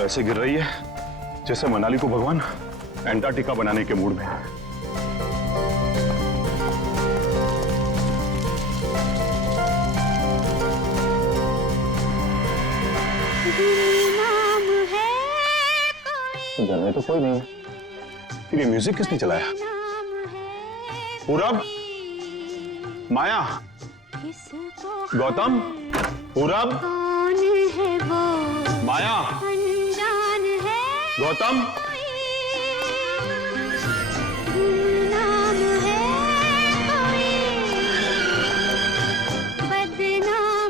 तो ऐसे गिर रही है जैसे मनाली को भगवान एंटार्क्टिका बनाने के मूड में है। घर में तो कोई नहीं है, फिर ये म्यूजिक किसने चलाया? पूरब, माया, गौतम, पूरब, माया, गौतम,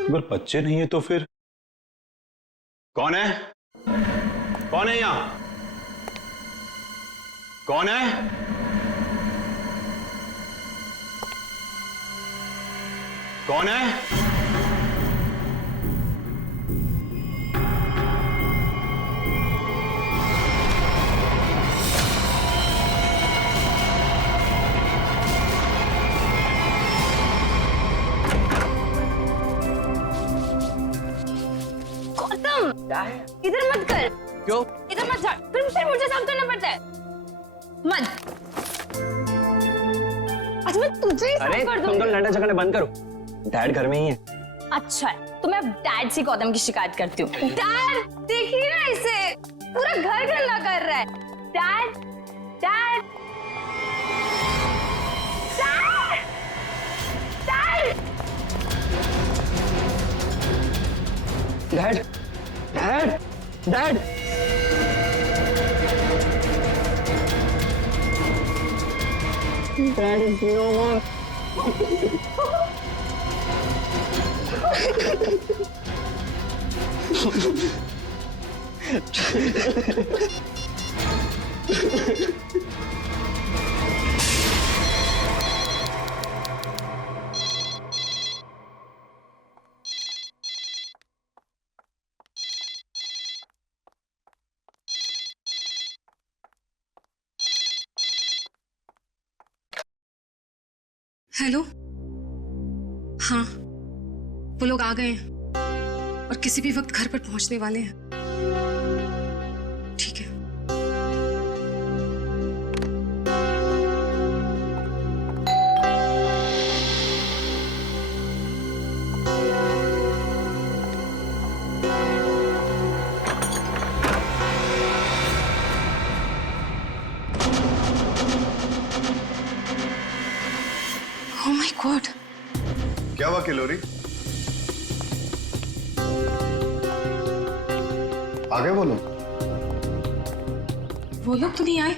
अगर बच्चे नहीं है तो फिर कौन है? कौन है यहां? कौन है? कौन है? गौतम, इधर मत कर। क्यों? इधर मत जा, फिर मुझे साफ करना पड़ता है। मत। अच्छा मैं तुझे ही साफ कर दूंगी। तुम तो लड़ना झगड़ना बंद करो, डैड घर में ही है। अच्छा है, तो मैं डैड से गौतम की शिकायत करती हूँ। डैड देखिए ना इसे, पूरा घर गंदा कर रहा है। Dad, dad, dad, dad, dad, dad, dad is no more. Hello, हाँ वो लोग आ गए हैं और किसी भी वक्त घर पर पहुंचने वाले हैं। ठीक है। ओह माय गॉड, क्या हुआ किलोरी? आगे बोलो। वो लोग तो नहीं आए,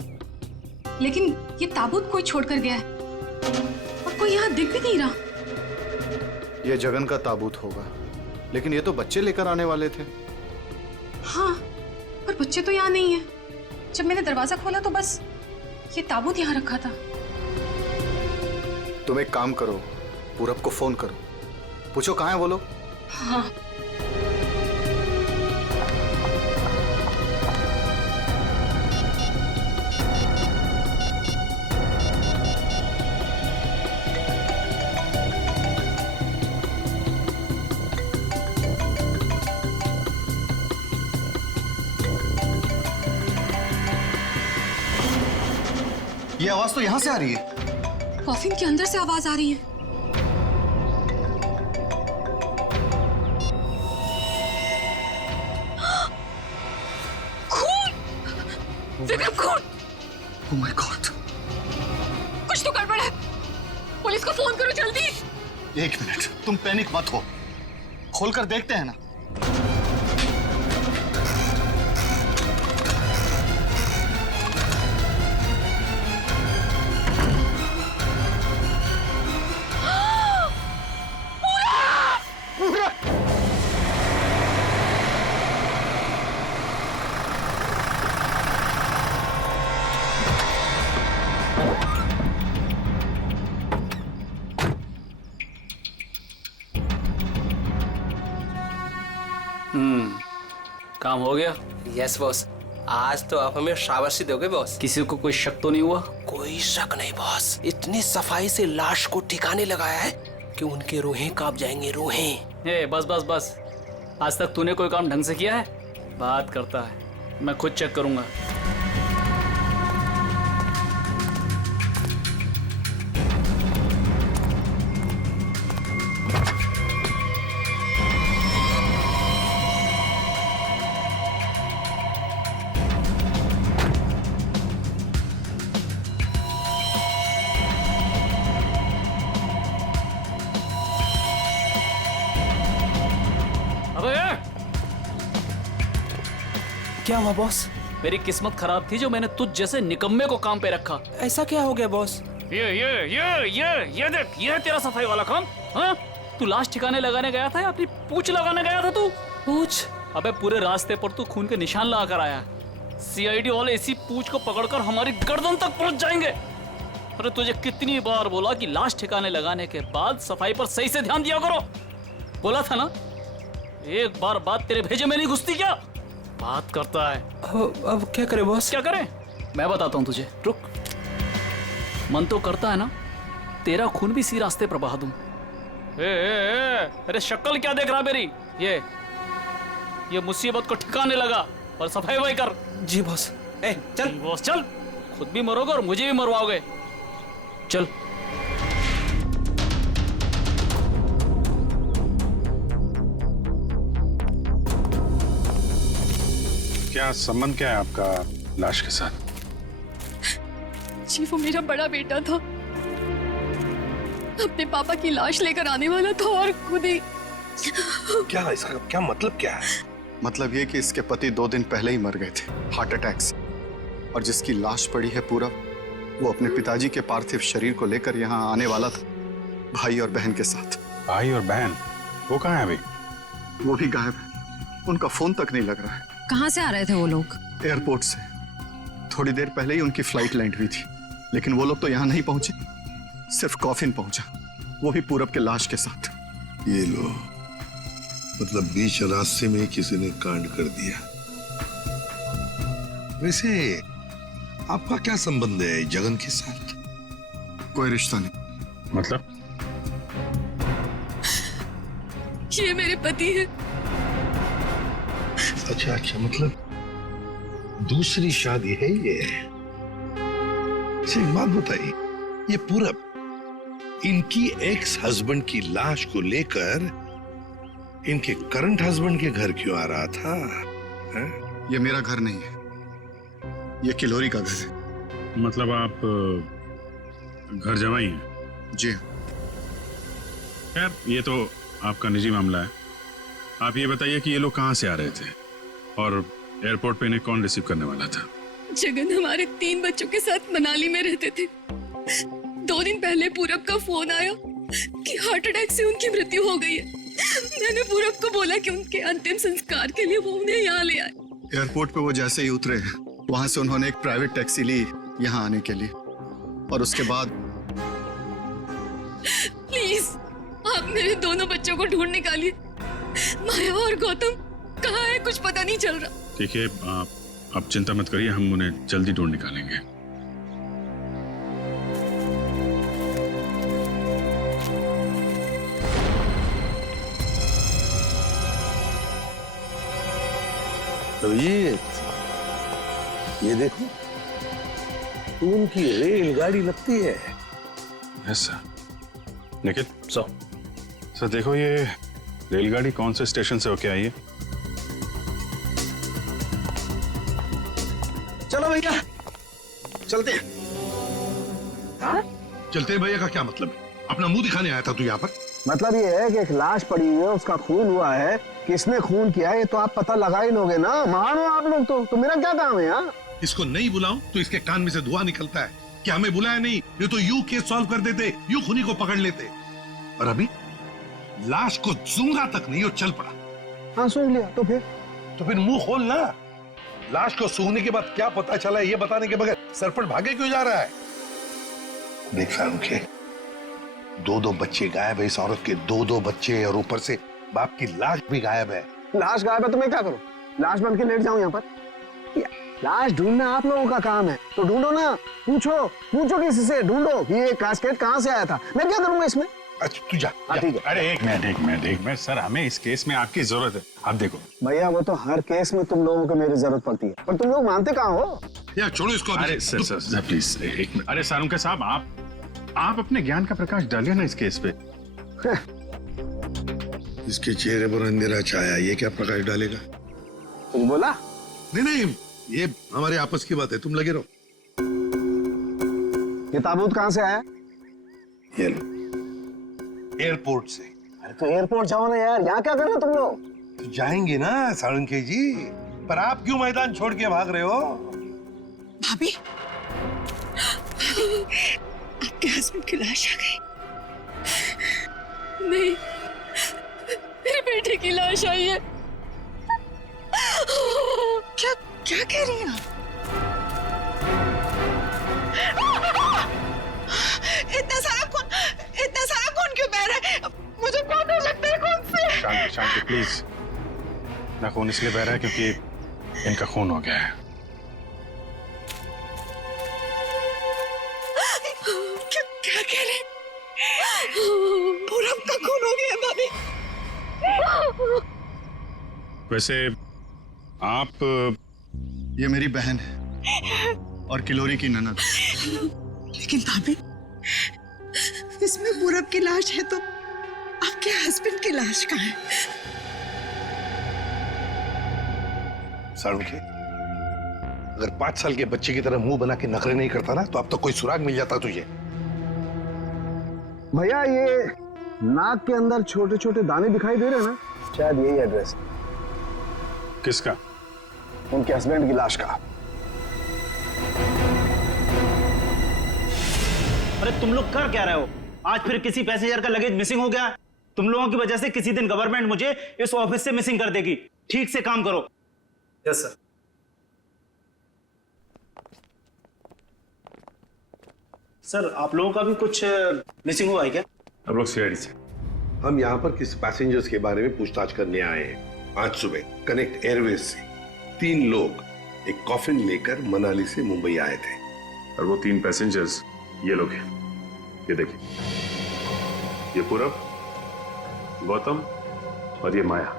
लेकिन ये ताबूत कोई छोड़कर गया है और कोई यहाँ दिख भी नहीं रहा। ये जगन का ताबूत होगा, लेकिन ये तो बच्चे लेकर आने वाले थे। हाँ, पर बच्चे तो यहाँ नहीं है। जब मैंने दरवाजा खोला तो बस ये ताबूत यहाँ रखा था। तुम एक काम करो, पूरब को फोन करो, पूछो कहाँ है वो लोग। हाँ। ये आवाज तो यहाँ से आ रही है। कॉफिन के अंदर से आवाज आ रही है। खून! विक्रम, खून! Oh my God! कुछ तो गड़बड़ है। पुलिस को फोन करो जल्दी। एक मिनट, तुम पैनिक मत हो, खोलकर देखते हैं ना। काम हो गया? यस बॉस, आज तो आप हमें शाबाशी दोगे बॉस। किसी को कोई शक तो नहीं हुआ? कोई शक नहीं बॉस, इतनी सफाई से लाश को ठिकाने लगाया है कि उनके रूहें कांप जाएंगे, रूहें। ए बस बस बस, आज तक तूने कोई काम ढंग से किया है? बात करता है। मैं खुद चेक करूंगा। अबे क्या हुआ बॉस? मेरी किस्मत खराब थी जो मैंने तुझ जैसे निकम्मे को काम पे रखा। ऐसा क्या हो गया बॉस? ये देख, ये है तेरा सफाई वाला काम। हाँ, तू लाश ठिकाने लगाने गया था या अपनी पूंछ लगाने गया था तू? पूछ? अबे पूरे रास्ते पर तू खून के निशान लगा कर आया। सीआईडी वाले इसी पूंछ को पकड़कर हमारी गर्दन तक पहुंच जाएंगे। अरे तुझे कितनी बार बोला कि लाश ठिकाने लगाने के बाद सफाई पर सही से ध्यान दिया करो। बोला था ना? एक बार बात तेरे भेजे में नहीं घुसती क्या? बात करता है। अब क्या करे बॉस? क्या करें? मैं बताता हूँ तुझे, रुक। मन तो करता है ना तेरा खून भी इसी रास्ते पर बहा दूं। अरे शक्ल क्या देख रहा मेरी? ये मुसीबत को ठिकाने लगा और सफाई वही कर। जी बॉस। चल बॉस चल, खुद भी मरोगे और मुझे भी मरवाओगे। चल। क्या संबंध क्या है आपका लाश के साथ? जी वो मेरा बड़ा बेटा था, अपने पापा की लाश लेकर आने वाला था और खुद ही। क्या इसका क्या मतलब क्या है? मतलब ये कि इसके पति 2 दिन पहले ही मर गए थे हार्ट अटैक से, और जिसकी लाश पड़ी है पूरा, वो अपने पिताजी के पार्थिव शरीर को लेकर यहाँ आने वाला था, भाई और बहन के साथ। भाई और बहन वो कहाँ है अभी? वो भी गायब है, उनका फोन तक नहीं लग रहा है। कहाँ से आ रहे थे वो लोग? एयरपोर्ट से। थोड़ी देर पहले ही उनकी फ्लाइट लैंड हुई थी, लेकिन वो लोग तो यहाँ नहीं पहुंचे, सिर्फ कॉफिन पहुंचा, वो भी पूरब के लाश के साथ। ये लो, मतलब बीच रास्ते में किसी ने कांड कर दिया। वैसे आपका क्या संबंध है जगन के साथ? कोई रिश्ता नहीं। मतलब? ये मेरे पति है। अच्छा अच्छा, मतलब दूसरी शादी है ये? अच्छा एक बात बताइए, ये पूरब इनकी एक्स हस्बैंड की लाश को लेकर इनके करंट हस्बैंड के घर क्यों आ रहा था? है? ये मेरा घर नहीं है, ये किलोरी का घर है। मतलब आप घर जमाई हैं? जी। खैर ये तो आपका निजी मामला है। आप ये बताइए कि ये लोग कहाँ से आ रहे थे और एयरपोर्ट पे इन्हें कौन रिसीव करने वाला था? जगन हमारे 3 बच्चों के साथ मनाली में रहते थे। 2 दिन पहले पूरब का फोन आया कि हार्ट अटैक से उनकी मृत्यु हो गई है। मैंने पूरब को बोला कि उनके अंतिम संस्कार के लिए वो उन्हें यहाँ ले आए। एयरपोर्ट पे वो जैसे ही उतरे, वहां से उन्होंने एक प्राइवेट टैक्सी ली यहाँ आने के लिए, और उसके बाद। प्लीज आप मेरे दोनों बच्चों को ढूंढ निकालिए। माया और गौतम कहाँ है, कुछ पता नहीं चल रहा। ठीक है, आप चिंता मत करिए, हम उन्हें जल्दी ढूंढ निकालेंगे। तो ये देखो, उनकी रेलगाड़ी लगती है। Yes sir. निखिल सर देखो, ये रेलगाड़ी कौन से स्टेशन से होके आई है? चलो भैया चलते हैं। चलते हैं भैया का क्या मतलब है? अपना मुंह दिखाने आया था तू यहाँ पर? मतलब ये है कि एक लाश पड़ी हुई है, उसका खून हुआ है, किसने खून किया है ये तो आप पता लगा ही लोगे ना। महान हो आप लोग तो मेरा क्या काम है यहाँ? इसको नहीं बुलाऊं तो इसके कान में से धुआं निकलता है कि हमें बुलाया नहीं, ये तो यूं केस सॉल्व कर देते, यूं खूनी को पकड़ लेते। और अभी लाश को सूंघा तक नहीं, वो चल पड़ा। हाँ सूंघ लिया तो फिर मुंह खोल ना। लाश को सूंघने के बाद क्या पता चला ये बताने के बगैर सरपट भागे क्यों जा रहा है? देख फारूक, 2 बच्चे गायब है, इस औरत के 2 बच्चे, और ऊपर से बाप की लाश भी गायब है। लाश गायब है तो मैं क्या करूं? लाश बन के लेट जाऊं यहाँ पर? लाश ढूंढना आप लोगों का काम है तो ढूंढो ना। पूछो किसी से, ढूंढो कि ये कास्केट कहाँ से आया था। मैं क्या करूंगा इसमें? अच्छा तू जा। हाँ ठीक है। अरे एक मिनट सर, हमें इस केस में आपकी जरूरत है। आप देखो भैया वो तो हर केस में तुम लोगों को मेरी जरूरत पड़ती है, पर तुम लोग मानते कहाँ हो? यार छोड़ो इसको अभी। अरे सर प्लीज एक मिनट। अरे सारुंके साहब, आप अपने ज्ञान का प्रकाश डालिए ना इस केस पे। इसके चेहरे पर अंधेरा छाया, ये क्या प्रकाश डालेगा? कुछ बोला? नहीं, ये हमारे आपस की बात है, तुम लगे रहो। ये ताबूत कहाँ से आया? ये लो, एयरपोर्ट से। अरे तो एयरपोर्ट जाओ ना यार, यहाँ क्या कर रहे हो तुम लोग? तो जाएंगे ना साळुंखे जी, पर आप क्यों मैदान छोड़ के भाग रहे हो? भाभी, आपके हस्बैंड की लाश आ गई। नहीं, मेरे बेटे की लाश आई है। क्या क्या कह रही हैं आप? इतना सारा खून क्यों बह रहा है? मुझे बहुत डर लगता है खून से। शांति प्लीज। ना खून इसलिए बह रहा है क्योंकि इनका खून हो गया है। क्या कह रहे हैं? पूरब का खून हो गया भाभी। वैसे आप ये मेरी बहन है और किलोरी की ननद। लेकिन भाभी, इसमें पूरब की लाश है तो आपके हस्बैंड की लाश कहाँ है? साळुंखे, अगर 5 साल के बच्चे की तरह मुंह बना के नखरे नहीं करता ना, तो अब तो कोई सुराग मिल जाता तुझे। भैया ये नाक के अंदर छोटे छोटे दाने दिखाई दे रहे हैं ना, शायद यही एड्रेस किसका? उनके हस्बैंड की लाश का। अरे तुम लोग कर क्या रहे हो? आज फिर किसी पैसेंजर का लगेज मिसिंग हो गया। तुम लोगों की वजह से किसी दिन गवर्नमेंट मुझे इस ऑफिस से मिसिंग कर देगी। ठीक से काम करो। Yes sir. सर आप लोगों का भी कुछ मिसिंग हुआ है क्या? हम लोग सीआईडी से। हम यहाँ पर किसी पैसेंजर्स के बारे में पूछताछ करने आए हैं। आज सुबह कनेक्ट एयरवेज से 3 लोग एक कॉफिन लेकर मनाली से मुंबई आए थे। और वो 3 पैसेंजर्स ये लोग हैं। ये देखिए, ये पूरब, गौतम और ये माया।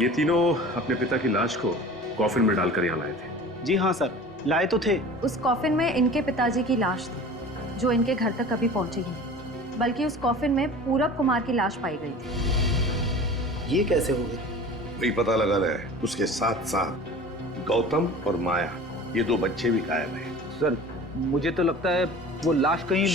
ये तीनों अपने पिता की लाश को कॉफिन में डालकर यहाँ लाए थे। जी हाँ सर, लाए तो थे। उस कॉफिन में इनके पिताजी की लाश थी, जो इनके घर तक कभी पहुंची ही नहीं, बल्कि उस कॉफिन में पूरब कुमार की लाश पाई गई थी। ये कैसे हो गई? वही पता लगाना है। उसके साथ साथ गौतम और माया, ये 2 बच्चे भी गायब हैं। सर मुझे तो लगता है वो लाश कहीं।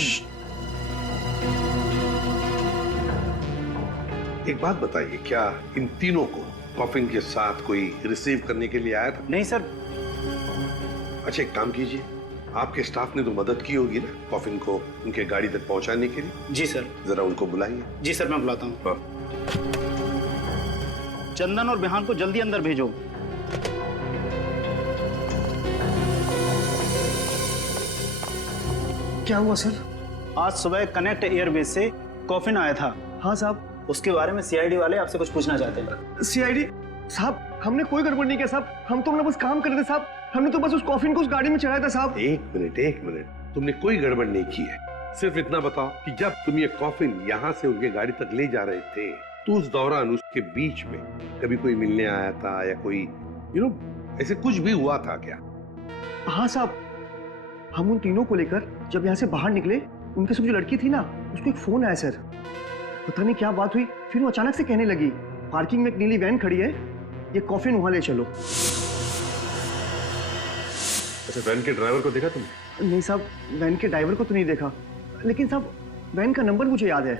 एक बात बताइए, क्या इन तीनों को कॉफिन के साथ कोई रिसीव करने के लिए आया था? नहीं सर। अच्छा एक काम कीजिए, आपके स्टाफ ने तो मदद की होगी ना कॉफिन को उनके गाड़ी तक पहुंचाने के लिए। जी सर। जरा उनको बुलाइए। जी सर, मैं बुलाता हूँ। चंदन और बिहान को जल्दी अंदर भेजो। क्या हुआ सर? आज सुबह कनेक्ट एयरवेज से कॉफिन आया था। हाँ साहब। उसके बारे में सीआईडी वाले आपसे कुछ पूछना चाहते हैं। सीआईडी साहब, हमने कोई गड़बड़ नहीं किया साहब, हम तो बस काम कर रहे थे साहब, हमने तो बस उस कॉफिन को उस गाड़ी में चढ़ाया था साहब। एक मिनट, तुमने कोई गड़बड़ नहीं की है। सिर्फ इतना बताओ कि जब तुम ये कॉफिन यहाँ से उनके गाड़ी तक ले जा रहे थे, तो उस दौरान उसके बीच में कभी कोई मिलने आया था या कोई ऐसे कुछ भी हुआ था क्या? हाँ साहब, हम उन तीनों को लेकर जब यहाँ से बाहर निकले, उनके साथ जो लड़की थी ना, उसको एक फोन आया सर। पता नहीं क्या बात हुई, फिर वो अचानक से कहने लगी, पार्किंग में एक नीली वैन खड़ी है, ये कॉफिन वहां ले चलो। अच्छा, वैन के ड्राइवर को देखा तुमने? नहीं साहब, वैन के ड्राइवर को तो नहीं देखा, लेकिन साहब वैन का नंबर मुझे याद है।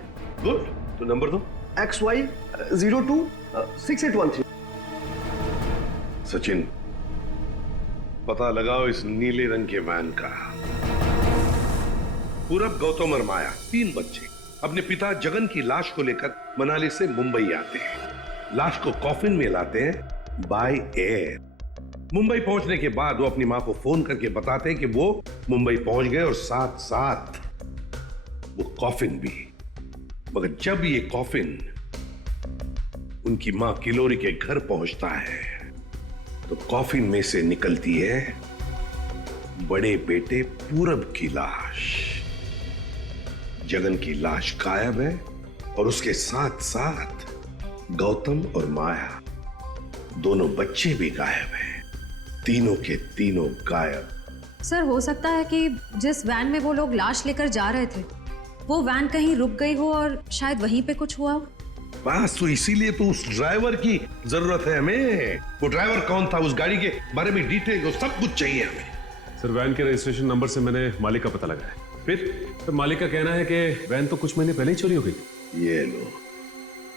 गुड, तो नंबर दो। XY 02 6813। सचिन, पता लगाओ इस नीले रंग के वैन का। पूरब, गौतम और माया 3 बच्चे अपने पिता जगन की लाश को लेकर मनाली से मुंबई आते हैं। लाश को कॉफिन में लाते हैं बाय एयर। मुंबई पहुंचने के बाद वो अपनी मां को फोन करके बताते हैं कि वो मुंबई पहुंच गए और साथ साथ वो कॉफिन भी। मगर जब ये कॉफिन उनकी मां किलोरी के घर पहुंचता है, तो कॉफिन में से निकलती है बड़े बेटे पूरब की लाश। जगन की लाश गायब है और उसके साथ साथ गौतम और माया दोनों बच्चे भी गायब हैं। तीनों के तीनों गायब। सर हो सकता है कि जिस वैन में वो लोग लाश लेकर जा रहे थे वो वैन कहीं रुक गई हो और शायद वहीं पे कुछ हुआ हो। बस तो इसीलिए तो उस ड्राइवर की जरूरत है हमें। वो ड्राइवर कौन था, उस गाड़ी के बारे में डिटेल, वो सब कुछ चाहिए हमें। सर वैन के रजिस्ट्रेशन नंबर से मैंने मालिक का पता लगाया। फिर मालिक का कहना है कि वैन तो कुछ महीने पहले ही चोरी हो गई थी। ये लो।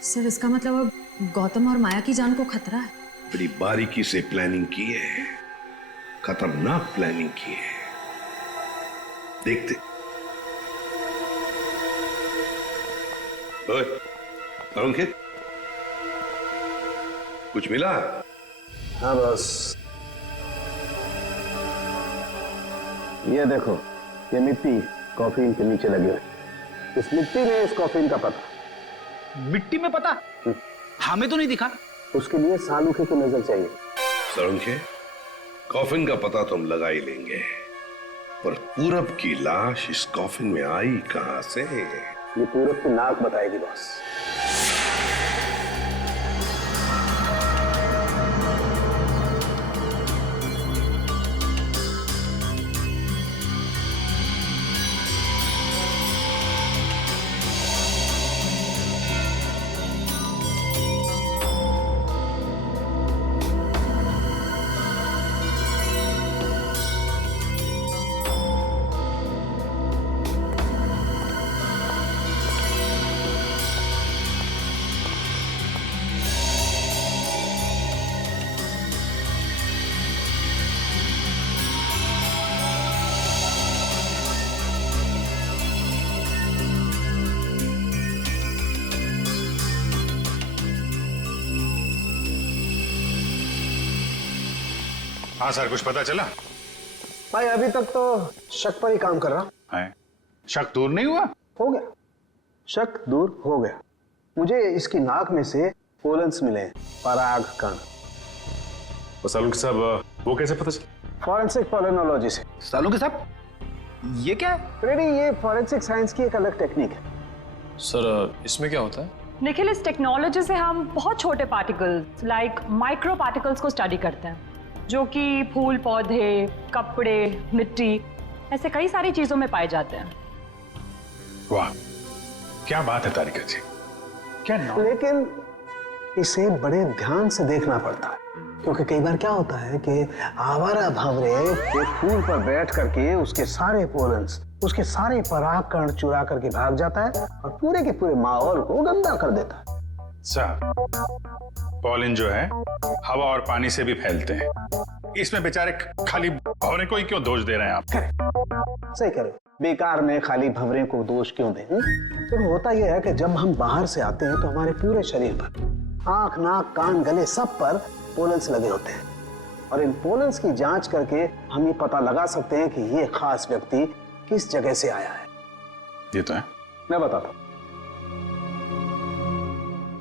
सर इसका मतलब अब गौतम और माया की जान को खतरा है। बड़ी बारीकी से प्लानिंग की है, खतरनाक प्लानिंग की है। देखते। ओए, अंकित, कुछ मिला? हाँ बस ये देखो, ये मिट्टी कॉफीन के नीचे लगी हुई। इस मिट्टी में इस कॉफीन का पता। मिट्टी में पता? हमें तो नहीं दिखा। उसके लिए सालूखे की नजर चाहिए। सड़ोंके, कॉफिन का पता तो हम लगा ही लेंगे, पर पूरब की लाश इस कॉफिन में आई कहां से? ये पूरब की नाक बताएगी बॉस। हाँ सर, कुछ पता चला? भाई अभी तक तो शक पर ही काम कर रहा है। शक दूर नहीं हुआ? हो गया, शक दूर हो गया। मुझे इसकी नाक में से पोलन्स मिले, पराग कण। सालुंके साहब वो कैसे पता चला? फॉरेंसिक पोलिनोलॉजी से। सालुंके साहब, ये क्या है? रेडी, ये फॉरेंसिक साइंस की एक अलग टेक्निक है। सर इसमें क्या होता है? निखिल, इस टेक्नोलॉजी से हम बहुत छोटे पार्टिकल्स लाइक माइक्रो पार्टिकल्स को स्टडी करते हैं, जो कि फूल, पौधे, कपड़े, मिट्टी, ऐसे कई सारी चीजों में पाए जाते हैं। वाह, क्या बात है तारिका जी, क्या नाम? लेकिन इसे बड़े ध्यान से देखना पड़ता है, क्योंकि कई बार क्या होता है कि आवारा भंवरे एक फूल पर बैठ करके उसके सारे पोलन्स, उसके सारे परागकण चुरा करके भाग जाता है और पूरे के पूरे माहौल को गंदा कर देता है। सर, पॉलिन जो है हवा और पानी से भी फैलते हैं। इसमें बेचारे खाली भंवरे को ही क्यों दोष दे रहे हैं आप? सही करो, बेकार में खाली भंवरे को दोष क्यों दें? तो होता यह है कि जब हम बाहर से आते हैं तो हमारे पूरे शरीर पर, आंख, नाक, कान, गले, सब पर पोलन्स लगे होते हैं, और इन पोलन्स की जांच करके हम ये पता लगा सकते हैं कि ये खास व्यक्ति किस जगह से आया है। ये तो है। मैं बताता हूं,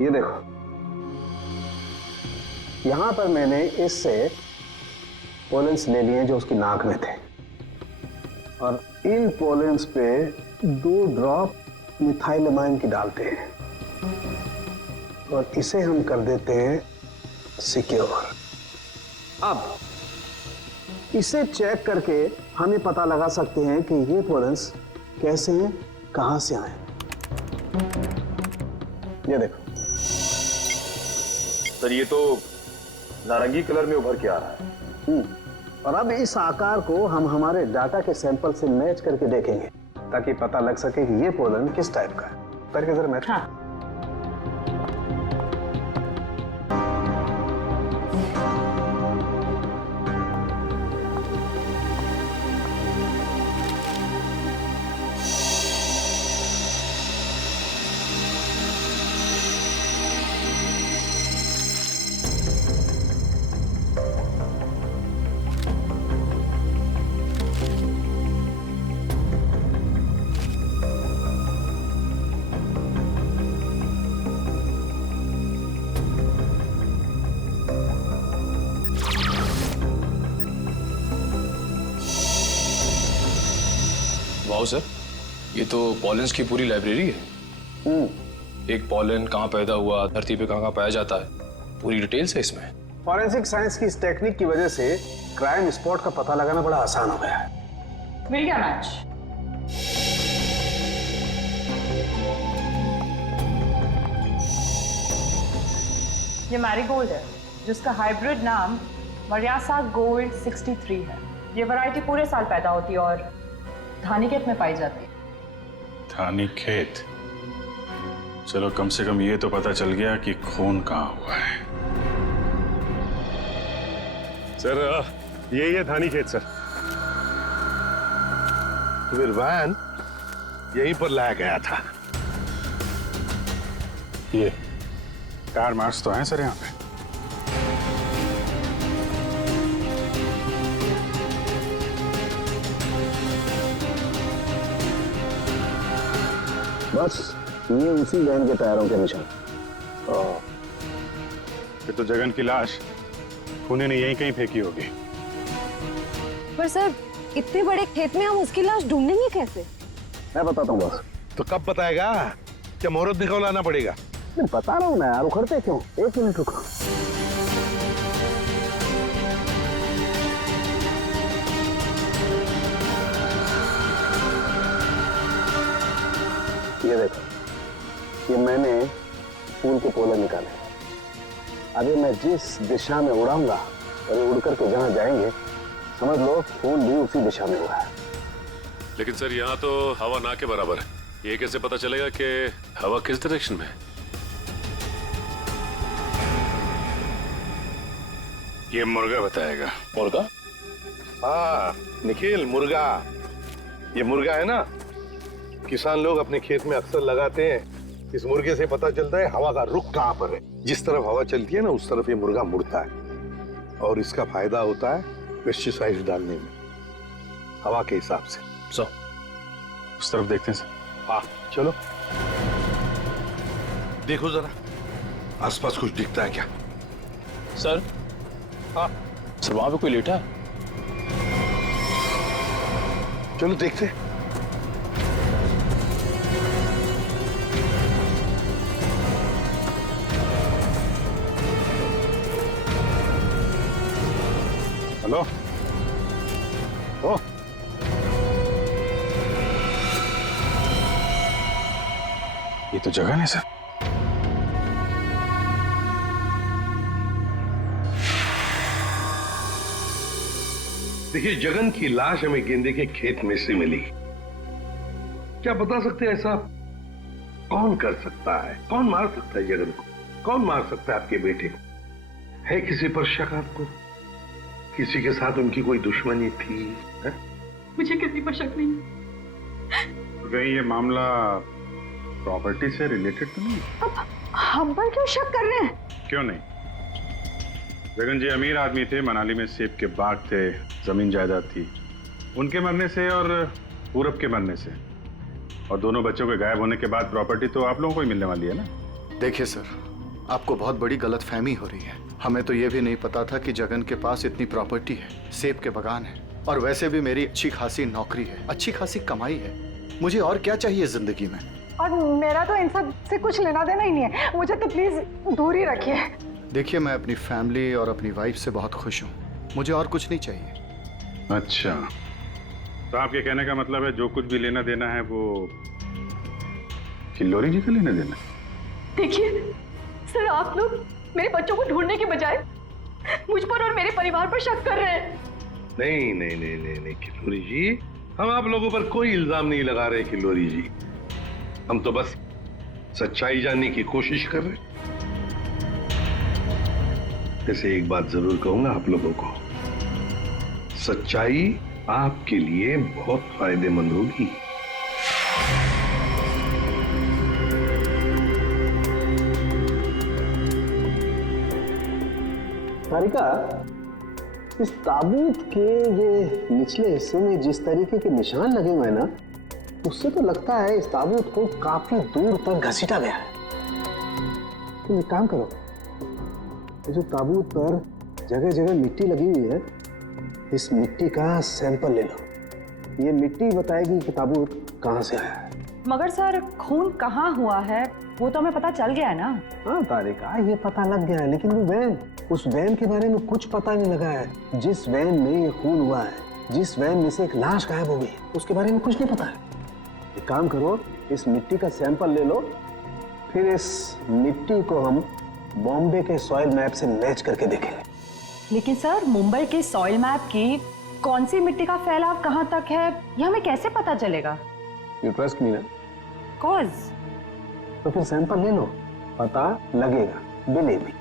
ये देखो, यहां पर मैंने इससे पोलन्स ले लिए जो उसकी नाक में थे, और इन पोलन्स पे 2 ड्रॉप मिथाइलमाइन की डालते हैं और इसे हम कर देते हैं सिक्योर। अब इसे चेक करके हम ये पता लगा सकते हैं कि ये पोलन्स कैसे हैं, कहां से आए। ये देखो सर, ये तो नारंगी कलर में उभर के आ रहा है। और अब इस आकार को हम हमारे डाटा के सैंपल से मैच करके देखेंगे, ताकि पता लग सके कि ये पोलन किस टाइप का है। करके जरा मैच। हाँ। वाओ सर, ये तो पॉलेंस की पूरी लाइब्रेरी है। एक पॉलन कहाँ पैदा हुआ, धरती पे कहाँ पाया जाता है, पूरी डिटेल्स है इसमें। फॉरेंसिक साइंस की इस टेक्निक की वजह से क्राइम स्पॉट का पता लगाना बड़ा आसान हो गया है। मिल गया मैच। ये मैरीगोल्ड है जिसका हाइब्रिड नाम मरियासा गोल्ड 63 है। ये वैरायटी पूरे साल पैदा होती है और धानी खेत में पाई जाती है। धानी खेत? चलो कम से कम ये तो पता चल गया कि खून कहाँ हुआ है। सर यही है धानी खेत सर। फिर वैन यहीं पर लाया गया था। ये कार मार्क्स तो हैं सर यहाँ पे। बस ये उसी वैन के टायरों के निशान। फिर तो जगन की लाश खूनी ने यहीं कहीं फेंकी होगी। पर सर इतने बड़े खेत में हम उसकी लाश ढूंढेंगे कैसे? मैं बताता हूँ बस। तो कब बताएगा? क्या मुहूर्त निकलवाना पड़ेगा? मैं बता रहा हूँ ना यार, उखड़ते क्यों? 1 मिनट रुको। ये देखो, ये मैंने फूल के पोले निकाले। अभी मैं जिस दिशा में उड़ाऊंगा और ये उड़ करके जहां जाएंगे समझ लो खून भी उसी दिशा में हुआ है। लेकिन सर यहाँ तो हवा ना के बराबर है, ये कैसे पता चलेगा कि हवा किस डायरेक्शन में है? ये मुर्गा बताएगा। मुर्गा? हाँ निखिल, मुर्गा। ये मुर्गा है ना, किसान लोग अपने खेत में अक्सर लगाते हैं। इस मुर्गे से पता चलता है हवा का रुख कहाँ पर है। जिस तरफ हवा चलती है ना उस तरफ ये मुर्गा मुड़ता है और इसका फायदा होता है पेस्टिसाइड्स डालने में, हवा के हिसाब से। उस तरफ देखते हैं सर। हाँ चलो देखो जरा आसपास कुछ दिखता है क्या? सर? हाँ सर वहां पे कोई लेटा है? चलो देखते हैं। हेलो? ओ ये तो जगह है सर। देखिए जगन की लाश हमें गेंदे के खेत में से मिली। क्या बता सकते हैं ऐसा कौन कर सकता है? कौन मार सकता है जगन को? कौन मार सकता है आपके बेटे को? है किसी पर शक आपको? किसी के साथ उनकी कोई दुश्मनी थी? है? मुझे किसी पर शक नहीं। तो कहीं ये मामला प्रॉपर्टी से रिलेटेड तो नहीं? अब हम पर क्यों शक कर रहे हैं? क्यों नहीं? जगन जी अमीर आदमी थे, मनाली में सेब के बाग थे, जमीन जायदाद थी। उनके मरने से और पूरब के मरने से और दोनों बच्चों के गायब होने के बाद प्रॉपर्टी तो आप लोगों को ही मिलने वाली है ना। देखिए सर, आपको बहुत बड़ी गलतफहमी हो रही है। हमें तो ये भी नहीं पता था कि जगन के पास इतनी प्रॉपर्टी है, सेब के बागान है और वैसे भी मेरी अच्छी खासी नौकरी है, अच्छी खासी कमाई है। मुझे और क्या चाहिए जिंदगी में? और मेरा तो इन सब से कुछ लेना देना ही नहीं है, मुझे तो प्लीज दूर ही रखिए। देखिए मैं अपनी फैमिली और अपनी वाइफ से बहुत खुश हूँ, मुझे और कुछ नहीं चाहिए। अच्छा, तो आपके कहने का मतलब है जो कुछ भी लेना देना है वो किल्लोरी जी का लेना देना? देखिए सर, आप लोग मेरे बच्चों को ढूंढने के बजाय मुझ पर और मेरे परिवार पर शक कर रहे हैं। नहीं नहीं नहीं नहीं नहीं किल्लोरी जी, हम आप लोगों पर कोई इल्जाम नहीं लगा रहे किल्लोरी जी। हम तो बस सच्चाई जानने की कोशिश कर रहे। जैसे एक बात जरूर कहूंगा आप लोगों को, सच्चाई आपके लिए बहुत फायदेमंद होगी। सारिका, इस ताबूत के ये निचले हिस्से में जिस तरीके के निशान लगे हुए हैं ना, उससे तो लगता है इस ताबूत को काफी दूर तक घसीटा गया है। तुम एक काम करो, ये जो ताबूत पर जगह जगह मिट्टी लगी हुई है, इस मिट्टी का सैंपल ले लो। ये मिट्टी बताएगी कि ताबूत कहाँ से आया है। मगर सर खून कहाँ हुआ है वो तो हमें पता चल गया है ना। हाँ तारिका, ये पता लग गया है, लेकिन वो वैन, उस वैन के बारे में कुछ पता नहीं लगा है। जिस वैन में ये खून हुआ है, जिस वैन में से एक लाश गायब हो गई, उसके बारे में कुछ नहीं पता है। एक काम करो, इस मिट्टी का सैंपल ले लो, फिर इस मिट्टी को हम बॉम्बे के सॉइल मैप से मैच करके देखेंगे। लेकिन सर मुंबई के सॉइल मैप की कौन सी मिट्टी का फैलाव कहाँ तक है ये हमें कैसे पता चलेगा? यू ट्रस्ट मी ना? कॉज तो फिर सैंपल ले लो, पता लगेगा, बिलीव मी।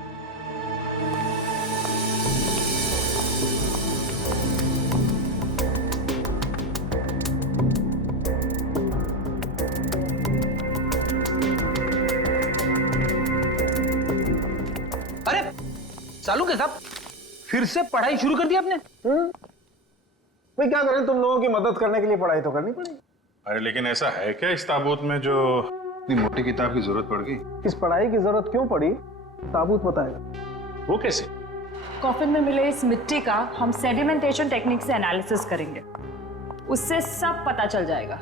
अरे सालू के साहब, फिर से पढ़ाई शुरू कर दी आपने? भाई क्या करें, तुम लोगों की मदद करने के लिए पढ़ाई तो करनी पड़ेगी। अरे लेकिन ऐसा है क्या इस ताबूत में जो इतनी मोटी किताब की जरूरत पड़ गई? इस पढ़ाई की जरूरत क्यों पड़ी, ताबूत बताएगा। वो कैसे? कॉफिन में मिले इस मिट्टी का हम सेडिमेंटेशन टेक्निक से एनालिसिस करेंगे, उससे सब पता चल जाएगा।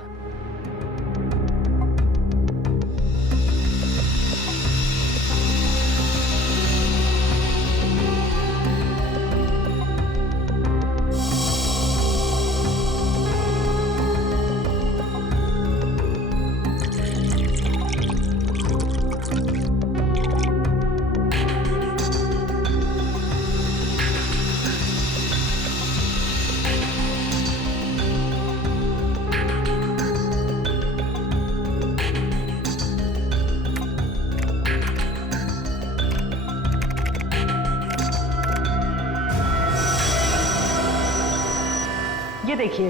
ये देखिए,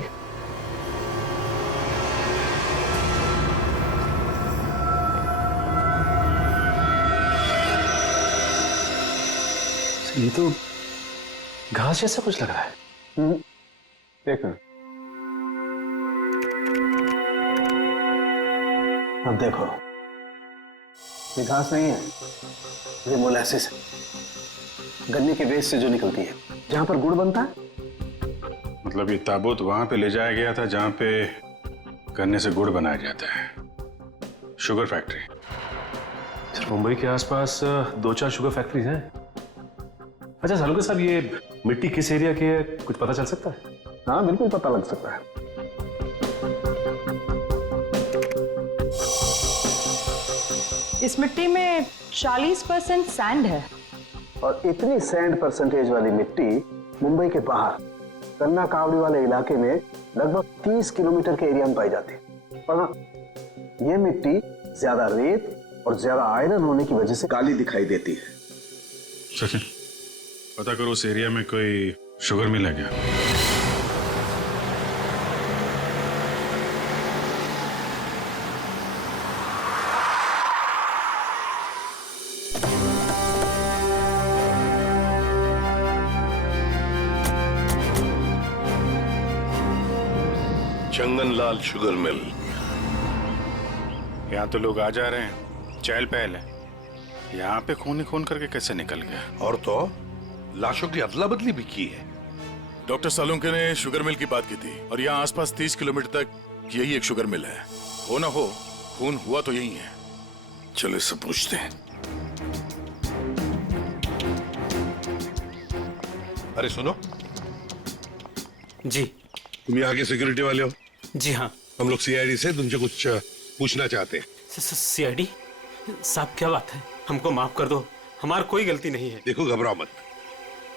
ये तो घास जैसा कुछ लग रहा है। देखो, अब देखो, ये घास नहीं है, ये मोलासिस है, गन्ने के वेस्ट से जो निकलती है, जहां पर गुड़ बनता है। मतलब ये ताबूत वहां पे ले जाया गया था जहां पे गन्ने से गुड़ बनाया जाता है, शुगर फैक्ट्री। सर मुंबई के आसपास 2-4 शुगर फैक्ट्रीज हैं। अच्छा सालू के साहब, ये मिट्टी किस एरिया की है, कुछ पता चल सकता है? हाँ बिल्कुल पता लग सकता है। इस मिट्टी में 40% सैंड है। और इतनी सैंड परसेंटेज वाली मिट्टी मुंबई के बाहर कन्ना कावड़ी वाले इलाके में लगभग 30 किलोमीटर के एरिया में पाई जाती है। पर हाँ, ये मिट्टी ज्यादा रेत और ज्यादा आयरन होने की वजह से काली दिखाई देती है। सचिन, पता करो उस एरिया में कोई शुगर मिल है क्या? चंगनलाल शुगर मिल। यहाँ तो लोग आ जा रहे हैं, चहल पहल है, यहाँ पे खून ही खून करके कैसे निकल गया? और तो लाशों की अदला बदली भी की है। डॉक्टर सालुंके ने शुगर मिल की बात की थी और यहाँ आसपास 30 किलोमीटर तक यही एक शुगर मिल है। हो ना हो, खून हुआ तो यही है। चलो इससे पूछते हैं। अरे सुनो जी। तुम यहाँ के सिक्योरिटी वाले हो? जी हाँ। हम लोग सीआईडी से तुमसे कुछ पूछना चाहते हैं। सीआईडी साहब, क्या बात है? हमको माफ कर दो, हमारी कोई गलती नहीं है। देखो घबराओ मत,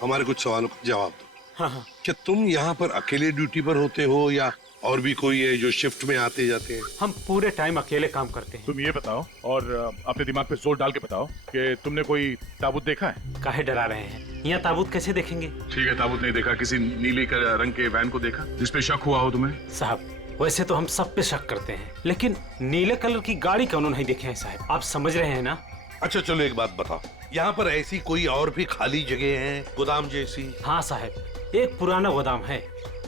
हमारे कुछ सवालों का जवाब दो। हाँ हाँ। क्या तुम यहाँ पर अकेले ड्यूटी पर होते हो या और भी कोई है जो शिफ्ट में आते जाते हैं? हम पूरे टाइम अकेले काम करते हैं। तुम ये बताओ और अपने दिमाग पे जोर डाल के बताओ कि तुमने कोई ताबूत देखा है? काहे डरा रहे हैं? यहाँ ताबूत कैसे देखेंगे? ठीक है, ताबूत नहीं देखा, किसी नीले रंग के वैन को देखा जिसपे शक हुआ हो तुम्हें? साहब वैसे तो हम सब पे शक करते हैं, लेकिन नीले कलर की गाड़ी क्यों नहीं देखे हैं साहब? आप समझ रहे हैं ना? अच्छा चलो एक बात बताओ, यहाँ पर ऐसी कोई और भी खाली जगह है, गोदाम जैसी? हाँ साहब, एक पुराना गोदाम है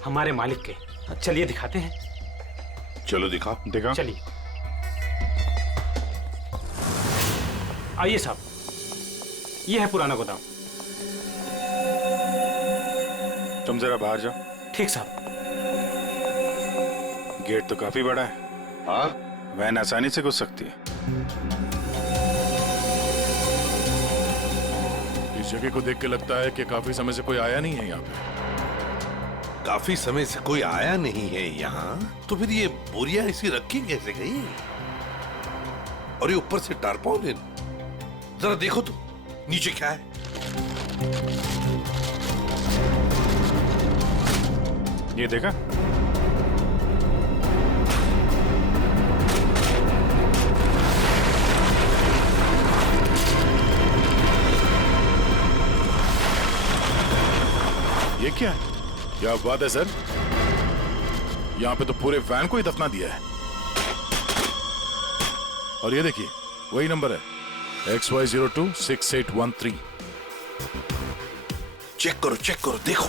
हमारे मालिक के। चलिए दिखाते हैं। चलो दिखाओ। दिखा। चलिए आइए साहब, ये है पुराना गोदाम। तुम जरा बाहर जाओ। ठीक साहब। गेट तो काफी बड़ा है। हाँ वैन आसानी से घुस सकती है। इस जगह को देख के लगता है कि काफी समय से कोई आया नहीं है यहाँ पे। काफी समय से कोई आया नहीं है यहाँ, तो फिर ये बोरियां ऐसी रखी कैसे गई? और ये ऊपर से टारपॉलिन, जरा देखो तो नीचे क्या है। ये देखा? ये क्या है? क्या बात है सर, यहाँ पे तो पूरे वैन को ही दफना दिया है। और ये देखिए वही नंबर है XY026813। चेक करो देखो।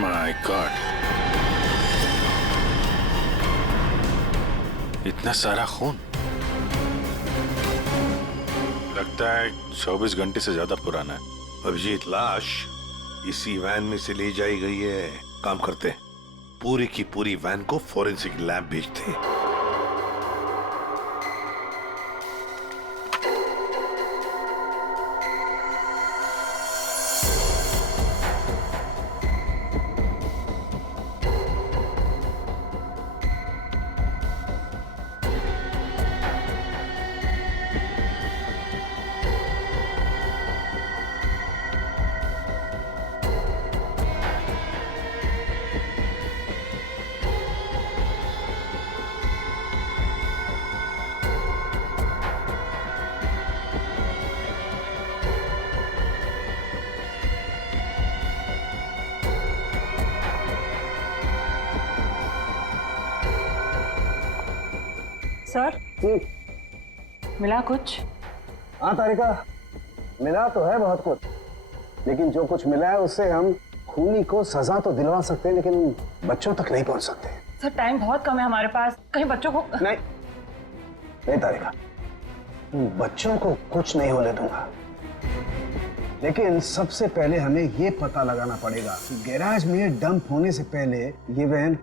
माय गॉड, इतना सारा खून। लगता है 24 घंटे से ज्यादा पुराना है। अभिजीत, लाश इसी वैन में से ले जाई गई है। काम करते हैं, पूरी की पूरी वैन को फॉरेंसिक लैब भेजते हैं। सर मिला कुछ? हाँ तारिका, मिला तो है बहुत कुछ, लेकिन जो कुछ मिला है उससे हम खूनी को सजा तो दिलवा सकते हैं, लेकिन बच्चों तक नहीं पहुंच सकते। सर टाइम बहुत कम है हमारे पास, कहीं बच्चों को नहीं तारिका, बच्चों को कुछ नहीं होने दूंगा, लेकिन सबसे पहले हमें ये पता लगाना पड़ेगा कि गैराज में डंप होने से पहले ये वैन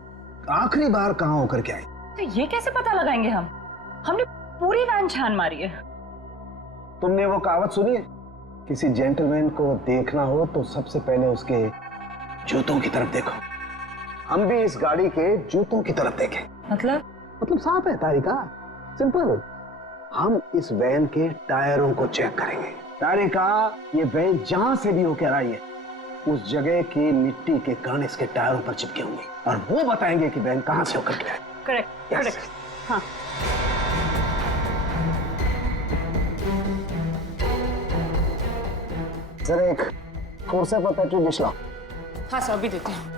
आखिरी बार कहाँ होकर के आई। तो ये कैसे पता लगाएंगे हम? हमने पूरी वैन छान मारी है। तुमने वो कहावत सुनी है, किसी जेंटलमैन को देखना हो तो सबसे पहले उसके जूतों की तरफ देखो। हम भी इस गाड़ी के जूतों की तरफ देखें। मतलब साफ है तारिका, सिंपल। हम इस वैन के टायरों को चेक करेंगे। तारिका, ये वैन जहां से भी होकर आई है उस जगह की मिट्टी के कण इसके टायरों पर चिपके होंगे और वो बताएंगे कि वैन कहां से होकर के आई। करेक्ट। हाँ सर, एक कोर्सा पर पेट्रोल डिश लाओ। हाँ सर, अभी देते हैं।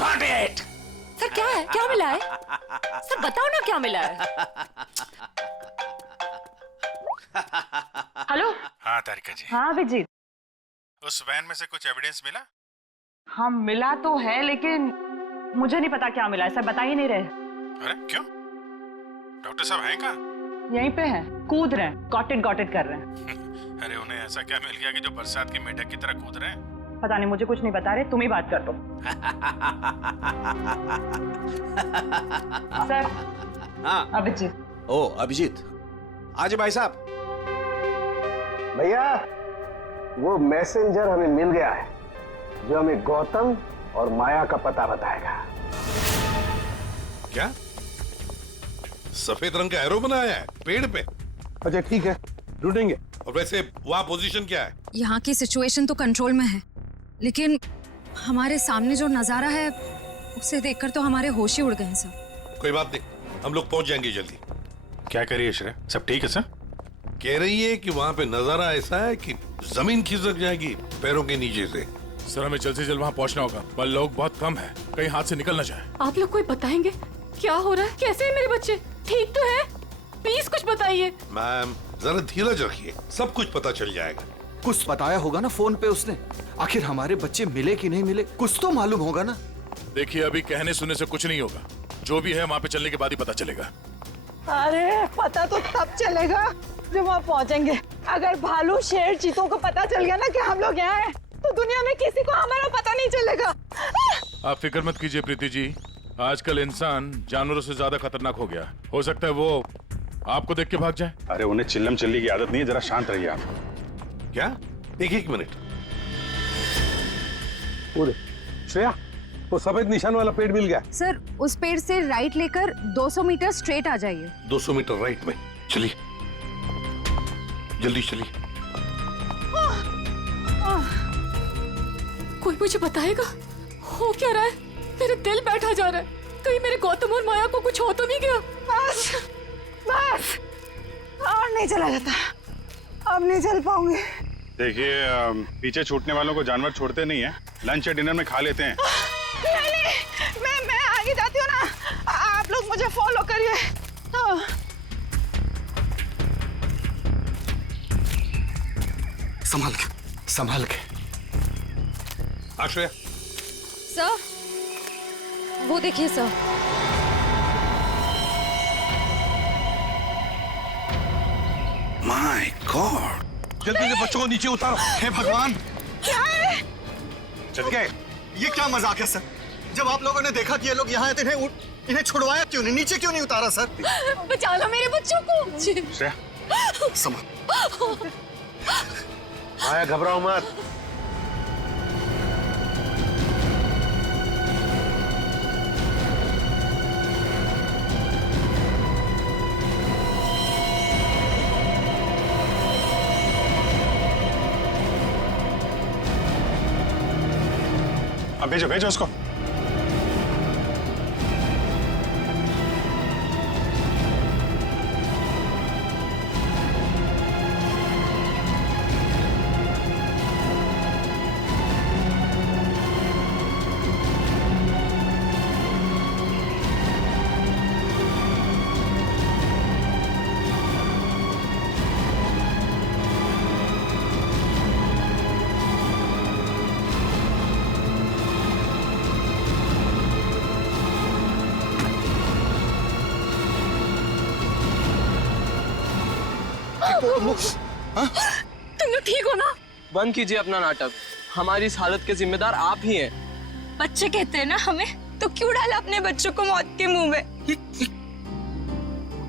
Got it! सर क्या है, क्या मिला है? सर बताओ ना क्या मिला है। हेलो। हाँ तारिका जी। हाँ अभिजीत। उस वैन में से कुछ एविडेंस मिला? हाँ मिला तो है, लेकिन मुझे नहीं पता क्या मिला है। सर बता ही नहीं रहे। अरे क्यों? डॉक्टर साहब हैं कहाँ? यहीं पे हैं, कूद रहे हैं, गॉटेड कर रहे हैं। अरे उन्हें ऐसा क्या मिल गया कि जो बरसात के मेढक की तरह कूद रहे हैं? पता नहीं, मुझे कुछ नहीं बता रहे, तुम ही बात कर दो। सर। हाँ अभिजीत। ओ अभिजीत, आज भाई साहब। भैया, वो मैसेंजर हमें मिल गया है जो हमें गौतम और माया का पता बताएगा। क्या सफेद रंग का एरो बनाया है पेड़ पे? अच्छा ठीक है, ढूंढेंगे। और वैसे वहां पोजीशन क्या है? यहाँ की सिचुएशन तो कंट्रोल में है, लेकिन हमारे सामने जो नजारा है उसे देखकर तो हमारे होश ही उड़ गए हैं सर। कोई बात नहीं, हम लोग पहुंच जाएंगे जल्दी। क्या करिए श्रेया, सब ठीक है सर? कह रही है कि वहां पे नजारा ऐसा है कि जमीन खिसक जाएगी पैरों के नीचे से। सर हमें जल्द से जल्द वहाँ पहुँचना होगा, पर लोग बहुत कम हैं, कहीं हाथ से निकल ना जाए। आप लोग कोई बताएंगे क्या हो रहा है? कैसे है मेरे बच्चे? ठीक तो है? प्लीज कुछ बताइए। मैम जरा धीरज रखिए, सब कुछ पता चल जाएगा। कुछ बताया होगा ना फोन पे उसने। आखिर हमारे बच्चे मिले कि नहीं मिले, कुछ तो मालूम होगा ना। देखिए अभी कहने सुनने से कुछ नहीं होगा, जो भी है वहाँ पे चलने के बाद ही पता चलेगा। अरे पता तो तब चलेगा जब वहाँ पहुँचेंगे। अगर भालू शेर चीतों को पता चल गया ना कि हम लोग यहाँ हैं, तो दुनिया में किसी को हमारा पता नहीं चलेगा। आप फिक्र मत कीजिए प्रीति जी, आजकल इंसान जानवरों से ज्यादा खतरनाक हो गया। हो सकता है वो आपको देख के भाग जाए। अरे उन्हें चिल्लम चिल्ली की आदत नहीं है, जरा शांत रहिए आप। क्या? एक मिनट। पूरे श्रेया, वो सफेद निशान वाला पेड़ मिल गया। सर उस पेड़ से राइट लेकर 200 मीटर स्ट्रेट आ जाइए। 200 मीटर राइट में। चलिए जल्दी चलिए। कोई मुझे बताएगा हो क्या रहा है? मेरे दिल बैठा जा रहा है, कहीं मेरे गौतम और माया को कुछ हो तो नहीं गया? बस बस, और नहीं चला जाता, अब नहीं चल पाऊंगी। देखिए पीछे छूटने वालों को जानवर छोड़ते नहीं है, लंच या डिनर में खा लेते हैं। नहीं, मैं आगे जाती हूँ ना, आप लोग मुझे फॉलो करिए। संभाल के, संभाल के। आश्रय सर वो देखिए सर। माय गॉड, जल्दी से बच्चों को नीचे उतारो। हे भगवान, क्या है? चल गए। ये क्या मजाक है सर? जब आप लोगों ने देखा कि ये लोग यहाँ आए थे, इन्हें छुड़वाया क्यों नहीं, नीचे क्यों नहीं उतारा सर? बचा लो मेरे बच्चों को। श्रेया संभाल। माया घबराओ मत। अब भेजो भेजो उसको। तुम लोग ठीक हो ना? बंद कीजिए अपना नाटक, हमारी इस हालत के जिम्मेदार आप ही हैं। बच्चे कहते हैं ना हमें, तो क्यों डाला अपने बच्चों को मौत के मुंह में?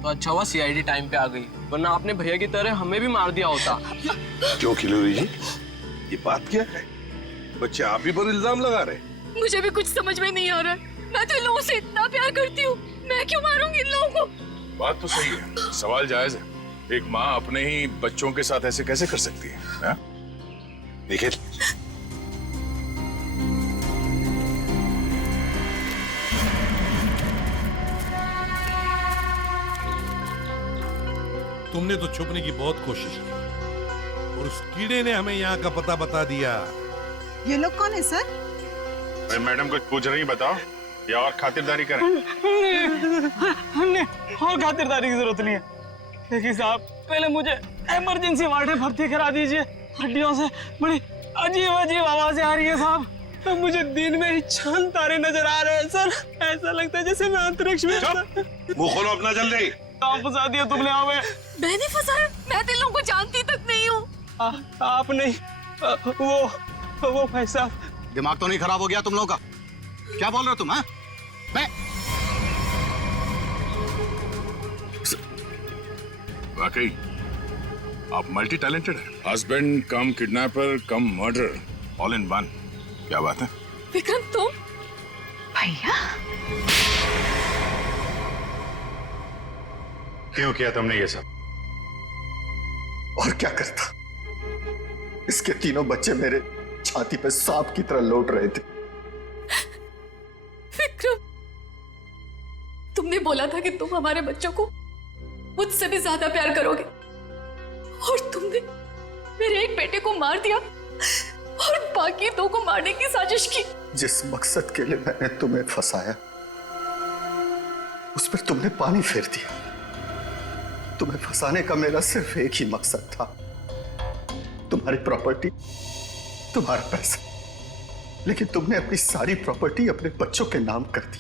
तो अच्छा हुआ सीआईडी टाइम पे आ गई, वरना आपने भैया की तरह हमें भी मार दिया होता। क्यों खिलोरी जी, ये बात क्या है? बच्चे आप ही पर इल्जाम लगा रहे? मुझे भी कुछ समझ में नहीं आ रहा है। मैं तो इन लोगों से इतना प्यार करती हूँ, मैं क्यों मारूंगी इन लोगों को? बात तो सही है, सवाल जायज है। एक माँ अपने ही बच्चों के साथ ऐसे कैसे कर सकती है? हा? देखिए तुमने तो छुपने की बहुत कोशिश की और उस कीड़े ने हमें यहाँ का पता बता दिया। ये लोग कौन है सर? भाई मैडम कुछ पूछ रही, बताओ या और खातिरदारी करें? हमने और खातिरदारी की जरूरत नहीं है, लेकिन साहब पहले मुझे इमरजेंसी वार्ड में भर्ती करा दीजिए। हड्डियों से बड़ी अजीब अजीब आवाजें आ रही है साहब, तो मुझे दिन में ही चांद तारे नजर आ रहे हैं सर। ऐसा लगता है जैसे मैं अंतरिक्ष में। मुंह खोलो अपना जल्दी। फंसा दिया तुमने हमें। मैंने फंसाया? मैं तो इन लोगों को जानती तक नहीं हूँ। आप नहीं, वो भाई साहब। दिमाग तो नहीं खराब हो गया तुम लोगों का? क्या बोल रहे हो तुम? मैं वाकई आप मल्टी टैलेंटेड हैं। Husband come kidnapper come murder, all in one. क्या बात है? विक्रम तुम? भैया क्यों किया तुमने ये सब? और क्या करता? इसके तीनों बच्चे मेरे छाती पे सांप की तरह लौट रहे थे। विक्रम, तुमने बोला था कि तुम हमारे बच्चों को मुझसे भी ज्यादा प्यार करोगे, और तुमने मेरे एक बेटे को मार दिया और बाकी दो को मारने की साजिश की। जिस मकसद के लिए मैंने तुम्हें फंसाया उस पर तुमने पानी फेर दिया। तुम्हें फंसाने का मेरा सिर्फ एक ही मकसद था, तुम्हारी प्रॉपर्टी, तुम्हारा पैसा। लेकिन तुमने अपनी सारी प्रॉपर्टी अपने बच्चों के नाम कर दी।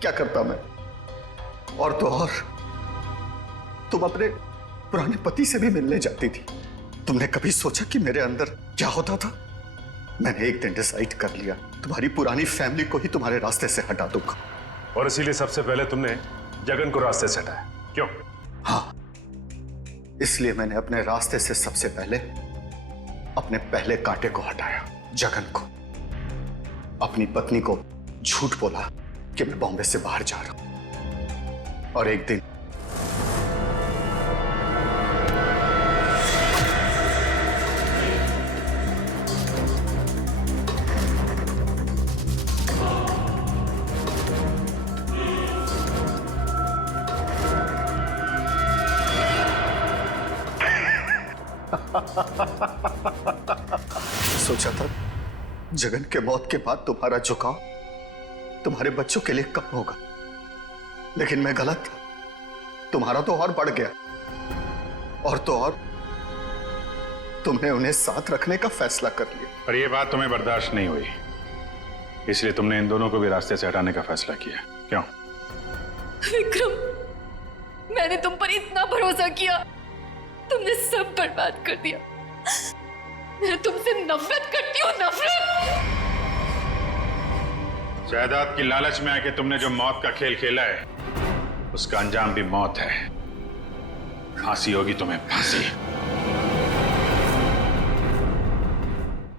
क्या करता मैं? और तो और तुम अपने पुराने पति से भी मिलने जाती थी। तुमने कभी सोचा कि मेरे अंदर क्या होता था? मैंने एक दिन डिसाइड कर लिया, तुम्हारी पुरानी फैमिली को ही तुम्हारे रास्ते से हटा दूंगा। और इसीलिए सबसे पहले तुमने जगन को रास्ते से हटाया, क्यों? हाँ, इसलिए मैंने अपने रास्ते से सबसे पहले अपने पहले कांटे को हटाया, जगन को। अपनी पत्नी को झूठ बोला कि मैं बॉम्बे से बाहर जा रहा हूं, और एक दिन सोचा था जगन के मौत के बाद तुम्हारा झुकाव तुम्हारे बच्चों के लिए कब होगा, लेकिन मैं गलत था। तुम्हारा तो और बढ़ गया, और तो और तुमने उन्हें साथ रखने का फैसला कर लिया। पर यह बात तुम्हें बर्दाश्त नहीं हुई, इसलिए तुमने इन दोनों को भी रास्ते से हटाने का फैसला किया, क्यों? विक्रम, मैंने तुम पर इतना भरोसा किया, तुमने सब बर्बाद कर दिया। मैं तुमसे नफरत करती हूँ, नफरत। जायदाद की लालच में आके तुमने जो मौत का खेल खेला है, उसका अंजाम भी मौत है। फांसी होगी तुम्हें, फांसी।